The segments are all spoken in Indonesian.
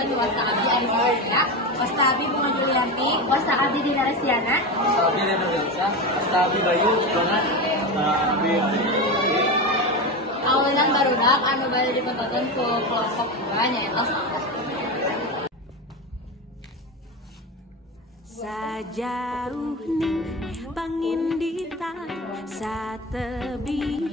pikeun wasta abdi Ari Satria, wasta abdi Bunga Julianti, wasta abdi Dina Resiana, wasta abdi Rena Delsa, wasta abdi Bayu Donat, wasta abdi awenan barudak anu bade dipentoton ku kelompok 2 nyaeta sajauh ning panginditan satebih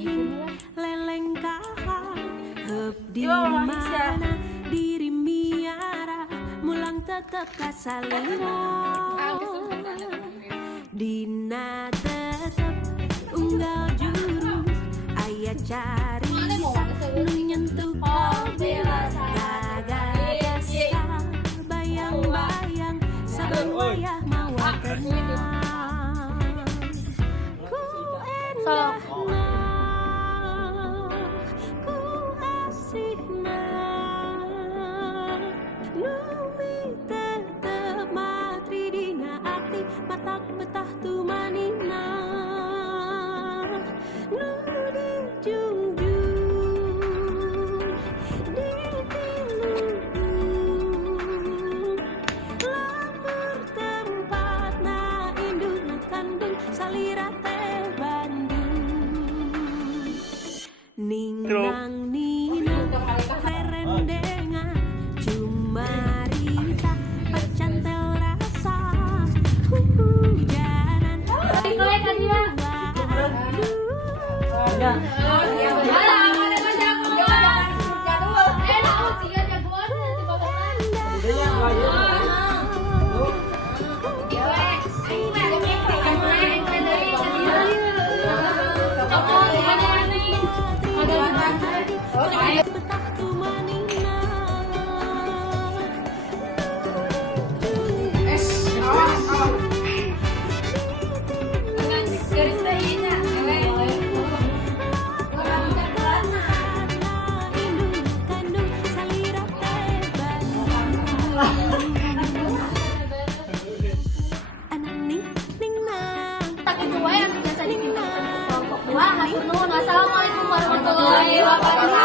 leleng kahar heup di mana diri miara mulang tetep kasalira dina tetep unggal juru aya cari nu nyentuh kalbu kagak bayang-bayang sabang wayah mawa tenang ku endahna ku asihna numi tetep matri dina ati matak betah tu manina nu dijunjung salira teh Bandung ninang nina herendengan cumarita pacantel rasa hujanan Assalamualaikum warahmatullahi wabarakatuh.